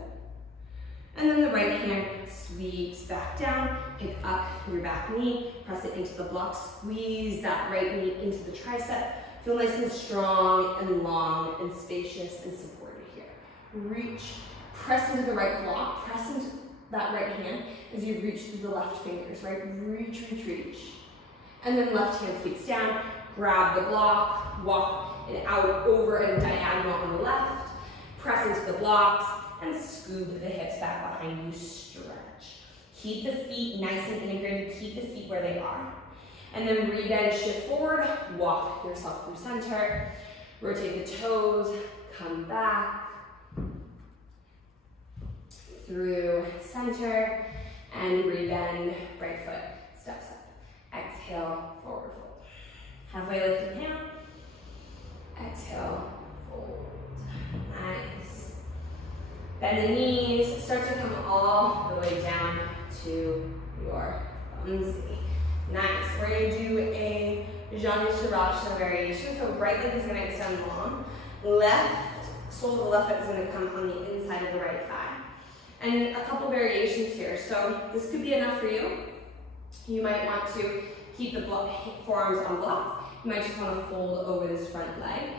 And then the right hand sweeps back down. Pick up your back knee. Press it into the block. Squeeze that right knee into the tricep. Feel nice and strong and long and spacious and supported here. Reach. Press into the right block. Press into that right hand as you reach through the left fingers, right? Reach, reach, reach. And then left hand sweeps down. Grab the block. Walk it out over and diagonal on the left. Press into the blocks and scoop the hips back behind you. Stretch. Keep the feet nice and integrated. Keep the feet where they are. And then rebend, shift forward. Walk yourself through center. Rotate the toes. Come back. through center and rebend, right foot steps up. Exhale, forward fold. Halfway lift, inhale. Exhale, fold. Nice. Bend the knees, start to come all the way down to your bumsy. Nice. We're going to do a Janu Shavasana variation. So right leg is going to extend long. Left sole of the left foot is going to come on the inside of the right thigh. And a couple variations here. So this could be enough for you. You might want to keep the forearms on blocks. You might just want to fold over this front leg.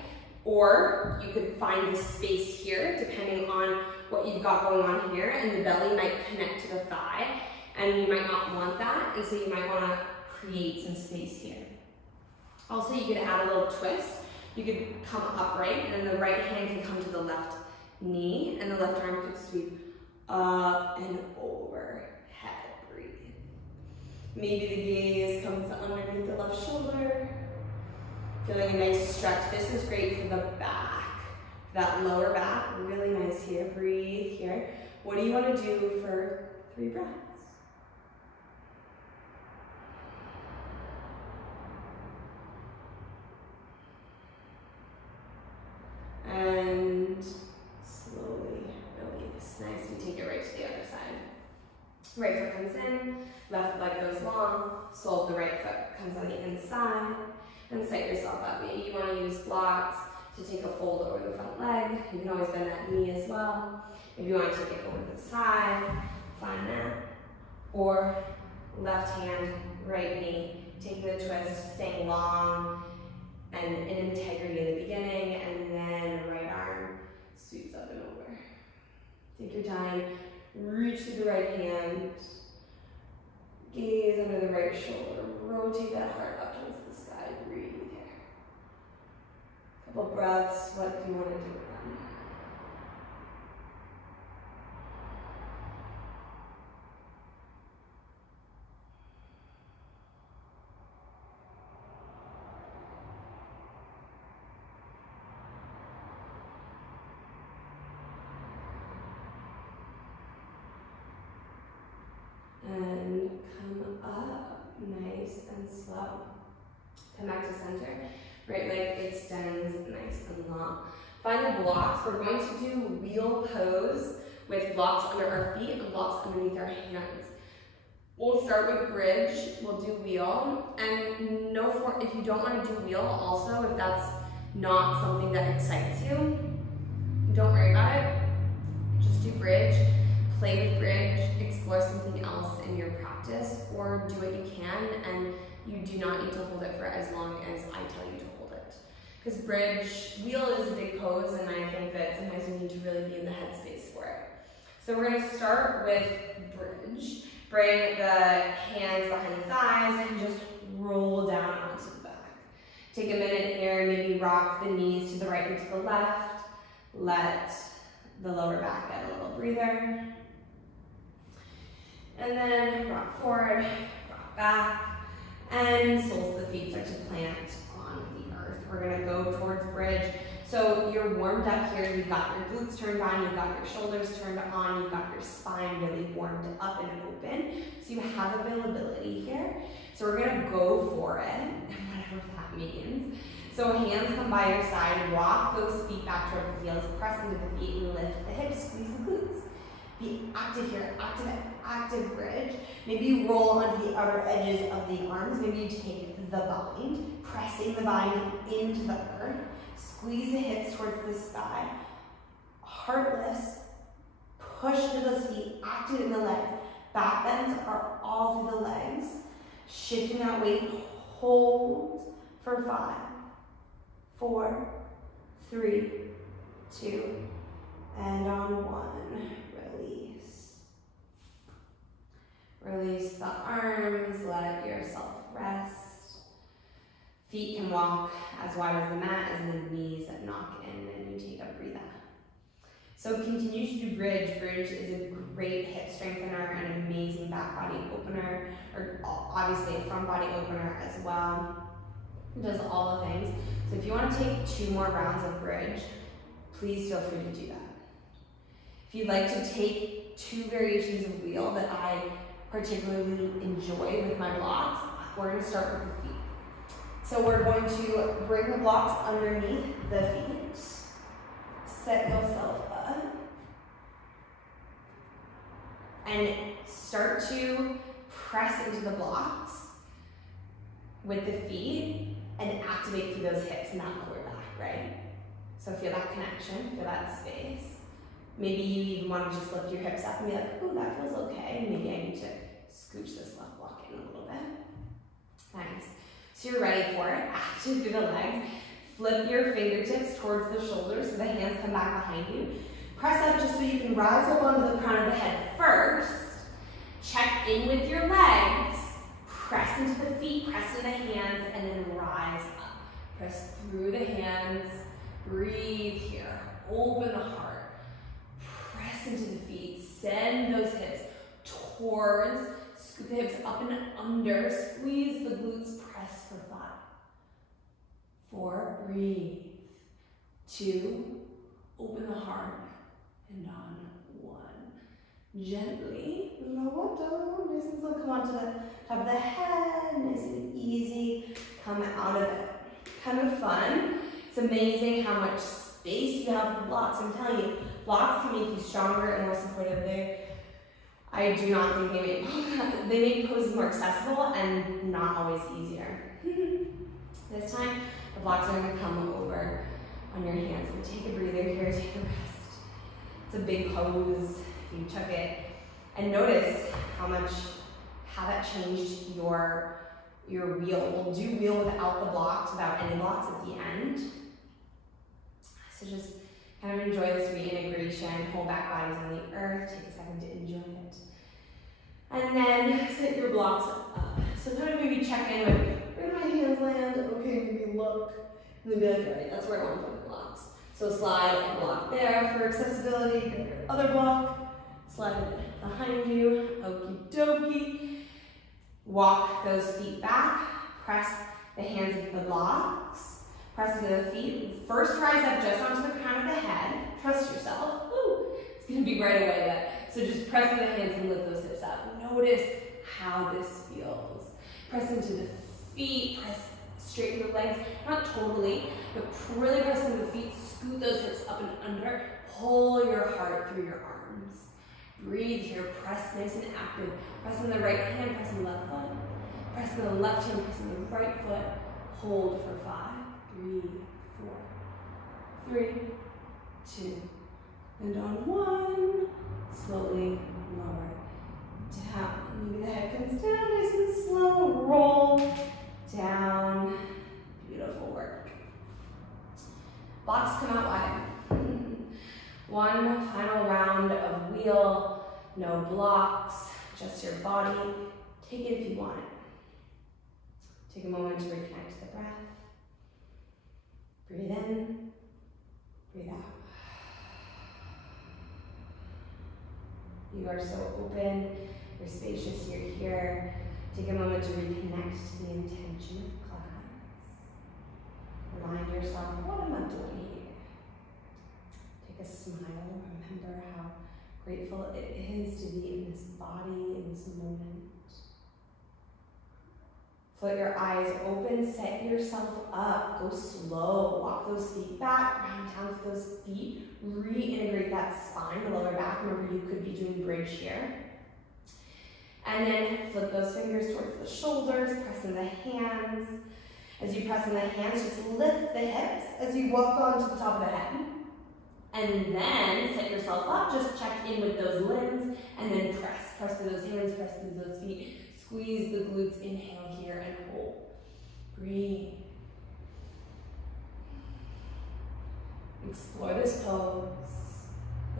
Or you could find this space here, depending on what you've got going on here, and the belly might connect to the thigh, and you might not want that, and so you might want to create some space here. Also, you could add a little twist. You could come upright, and the right hand can come to the left knee, and the left arm could sweep up and over. Head, breathe. Maybe the gaze comes underneath the left shoulder. Feeling a nice stretch. This is great for the back, that lower back. Really nice here. Breathe here. What do you want to do for 3 breaths? And slowly release. Nice. We take it right to the other side. Right foot comes in, left leg goes long, sole of the right foot comes on the inside. And set yourself up. Maybe you want to use blocks to take a fold over the front leg. You can always bend that knee as well. If you want to take it over to the side, find that. Or left hand, right knee, taking the twist, staying long and in integrity in the beginning, and then right arm sweeps up and over. Take your time, reach to the right hand, gaze under the right shoulder, rotate that heart up towards the sky. Breathe here. Couple breaths. What do you want to do with them? And come up, nice and slow. Come back to center. Right leg extends nice and long. Find the blocks. We're going to do wheel pose with blocks under our feet and blocks underneath our hands. We'll start with bridge. We'll do wheel. And if you don't want to do wheel also, if that's not something that excites you, don't worry about it. Just do bridge. Play with bridge. Explore something else in your practice, or do what you can, and you do not need to hold it for as long as I tell you to hold it. Because wheel is a big pose, and I think that sometimes you need to really be in the headspace for it. So we're going to start with bridge. Bring the hands behind the thighs and just roll down onto the back. Take a minute here, maybe rock the knees to the right and to the left. Let the lower back get a little breather. And then rock forward, rock back, and soles of the feet start to plant on the earth. We're gonna go towards bridge. So you're warmed up here, you've got your glutes turned on, you've got your shoulders turned on, you've got your spine really warmed up and open. So you have availability here. So we're gonna go for it, whatever that means. So hands come by your side, walk those feet back towards the heels, press into the feet and lift the hips, squeeze the glutes. Be active here, active bridge. Maybe you roll onto the outer edges of the arms. Maybe you take the bind, pressing the bind into the earth. Squeeze the hips towards the sky. Heart lifts. Push to those feet, active in the legs. Back bends are all through the legs. Shifting that weight, hold for 5, 4, 3, 2, and on 1. Release. Release the arms, let yourself rest. Feet can walk as wide as the mat as the knees that knock in, and you take a breather. So continue to do bridge. Bridge is a great hip strengthener, an amazing back body opener, or obviously a front body opener as well. It does all the things. So if you want to take 2 more rounds of bridge, please feel free to do that. If you'd like to take two variations of wheel that I particularly enjoy with my blocks. We're going to start with the feet. So we're going to bring the blocks underneath the feet. Set yourself up. And start to press into the blocks with the feet and activate through those hips, not lower back, right? So feel that connection, feel that space. Maybe you even want to just lift your hips up and be like, oh, that feels okay. Maybe I need to scooch this left block in a little bit. Nice. So you're ready for it. Active through the legs. Flip your fingertips towards the shoulders so the hands come back behind you. Press up just so you can rise up onto the crown of the head first. Check in with your legs. Press into the feet, press into the hands, and then rise up. Press through the hands. Breathe here. Open the heart. Press into the feet. Send those hips towards. Scoop the hips up and under. Squeeze the glutes. Press for 5. 4. Breathe. 2. Open the heart. And on 1. Gently lower down. Nice and slow. Come onto the top of the head. Nice and easy. Come out of it. Kind of fun. It's amazing how much space you have with the blocks. I'm telling you, blocks can make you stronger and more supportive. I do not think they make poses more accessible and not always easier. This time, the blocks are going to come over on your hands. So take a breather here, take a rest. It's a big pose if you took it. And notice how that changed your wheel. We'll do wheel without the blocks, without any blocks at the end. So just kind of enjoy this reintegration. Hold back bodies on the earth. Take a second to enjoy it. And then sit your blocks up. So kind of maybe check in with, where do my hands land? Okay, maybe look. And then be like, all right, that's where I want to put the blocks. So slide a block there for accessibility. Get your other block. Slide it behind you. Okie dokie. Walk those feet back. Press the hands into the blocks. Press into the feet. First rise up just onto the crown of the head. Trust yourself. Woo. It's going to be right away. So just press into the hands and lift those hips up. Notice how this feels. Press into the feet. Press straighten the legs. Not totally, but really press into the feet. Scoot those hips up and under. Pull your heart through your arms. Breathe here. Press nice and active. Press in the right hand. Press in the left foot. Press in the left hand. Press in the right foot. Hold for 5. 3, 4, 3, 2, and on 1, slowly lower down. Maybe the head comes down nice and slow. Roll down. Beautiful work. Blocks come out wide. One final round of wheel. No blocks, just your body. Take it if you want it. Take a moment to reconnect to the breath. Breathe in, breathe out. You are so open, you're spacious, you're here. Take a moment to reconnect to the intention of class. Remind yourself, what am I doing here? Take a smile, remember how grateful it is to be in this body, in this moment. Float your eyes open, set yourself up, go slow, walk those feet back, ground down with those feet, reintegrate that spine, the lower back. Remember, you could be doing bridge here. And then flip those fingers towards the shoulders, press in the hands. As you press in the hands, just lift the hips as you walk on to the top of the head. And then set yourself up, just check in with those limbs, and then press. Press through those hands, press through those feet. Squeeze the glutes, inhale here and hold. Breathe. Explore this pose.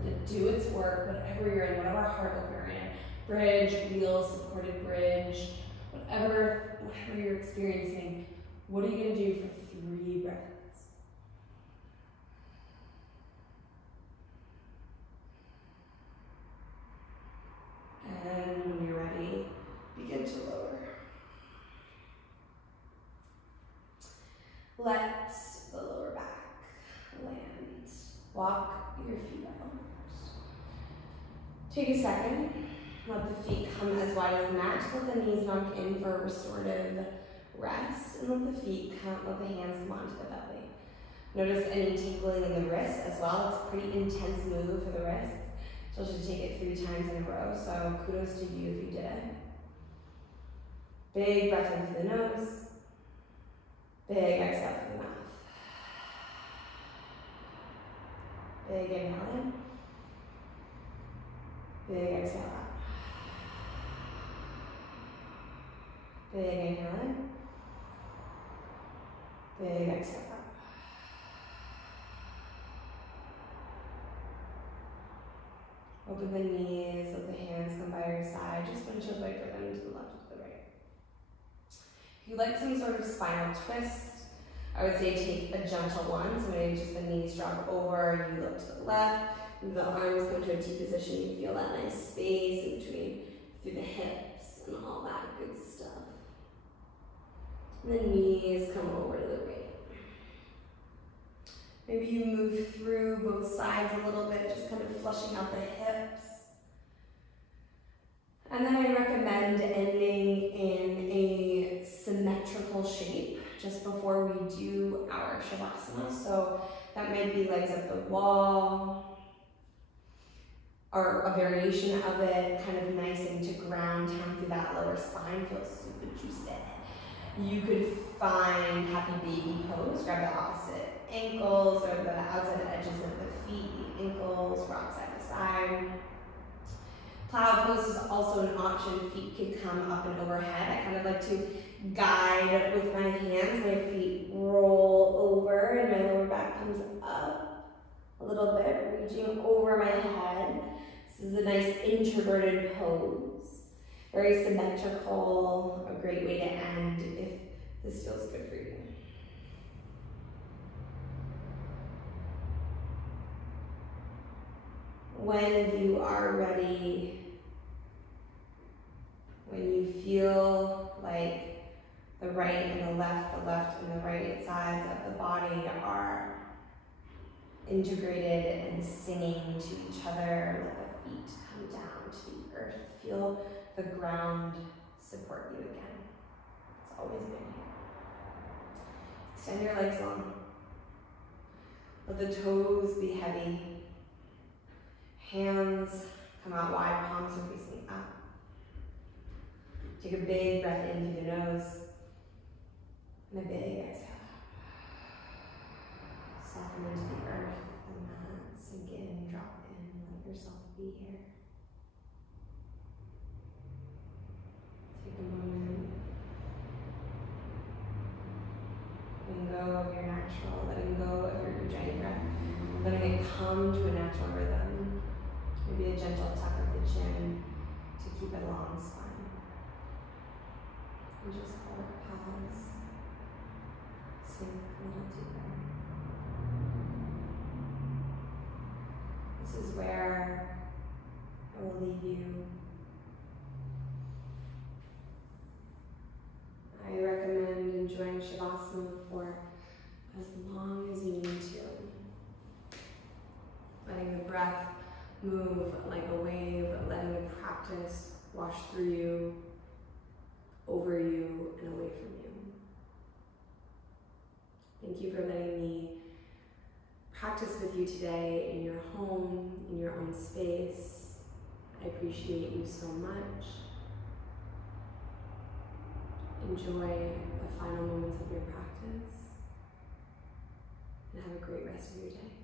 Let it do its work, whatever you're in, whatever heart look you're in. Bridge, wheel, supported bridge, whatever you're experiencing. What are you going to do for 3 breaths? And when you're ready, begin to lower. Let the lower back land. Walk your feet out. Take a second, let the feet come as wide as the mat, just let the knees knock in for a restorative rest, and let the feet come, let the hands come onto the belly. Notice any tingling in the wrists as well. It's a pretty intense move for the wrists. So just take it 3 times in a row, so kudos to you if you did it. Big breath in through the nose. Big exhale through the mouth. Big inhale in. Big exhale out. Big inhale in. Big exhale out. Open the knees, let the hands come by your side. Just windshield wiper them to the left or to the right. If you like some sort of spinal twist, I would say take a gentle one. So maybe just the knees drop over, you look to the left, and the arms come to a T position. You feel that nice space in between, through the hips and all that good stuff. And the knees come over to the right. Maybe you move through both sides a little bit, just kind of flushing out the hips. And then I recommend ending in a symmetrical shape just before we do our Shavasana. So that might be legs up the wall, or a variation of it, kind of nice into ground down through that lower spine, feels super juicy. You could find happy baby pose, grab the opposite ankles or the outside edges of the feet, the ankles, rock side to side. Plow pose is also an option. Feet could come up and overhead. I kind of like to guide with my hands. My feet roll over and my lower back comes up a little bit, reaching over my head. This is a nice introverted pose. Very symmetrical, a great way to end if this feels good for you. When you are ready, when you feel like the right and the left and the right sides of the body are integrated and singing to each other, let the feet come down to the earth. Feel the ground support you again. It's always been here. Extend your legs long. Let the toes be heavy. Hands come out wide, palms are facing up. Take a big breath in through the nose and a big exhale. Soften into the earth, the mat, sink in, drop in, let yourself be here. Take a moment. Letting go of your natural, letting go of your ujjayi breath, letting it come to a natural rhythm. Maybe a gentle tuck of the chin to keep a long spine. And just hold it, pause, sink a little deeper. This is where I will leave you. I recommend enjoying Shavasana for as long as you need to. Letting the breath move like a wave, letting the practice wash through you, over you, and away from you. Thank you for letting me practice with you today in your home, in your own space. I appreciate you so much. Enjoy the final moments of your practice, and have a great rest of your day.